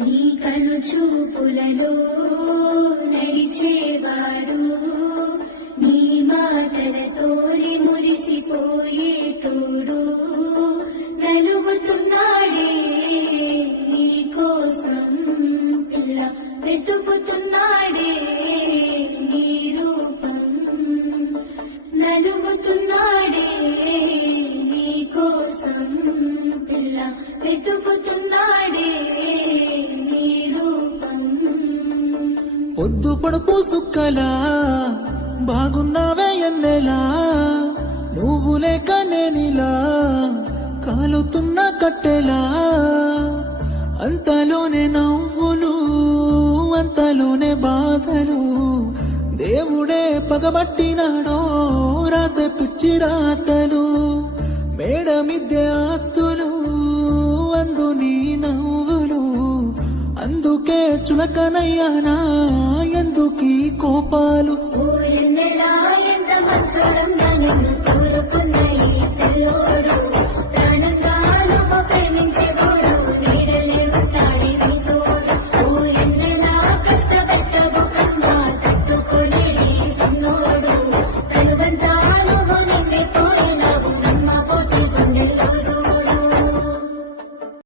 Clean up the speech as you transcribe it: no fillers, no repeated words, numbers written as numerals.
నీ కను చూపులలో నడిచేవాడు నీ మాటలతోనే మురిసిపోయేటోడు నలుగుతున్నాడే నీ కోసం పిల్ల వెతుకుతున్నాడే నీ రూపం నలుగుతున్నాడే నీ కోసం పిల్ల వెతుకుతున్నాడే నీ రూపం పొద్దు పొడుపు సుక్కలా బాగున్నావే ఎన్నెలా నువ్వు లేక నేనిలా కాలుతున్న కట్టెలా అంతలోనే నవ్వులు అంతలోనే బాధలు దేవుడే పగబట్టినాడో రాసే పిచ్చి రాతలు మేడ మిద్దె ఆస్తులు అందు నీ నవ్వులు అందుకే చులకనయ్యానా ఎందుకీ కోపాలు ఎంత మంచోడం నన్ను కోరుకున్న ఈ పిల్లోడు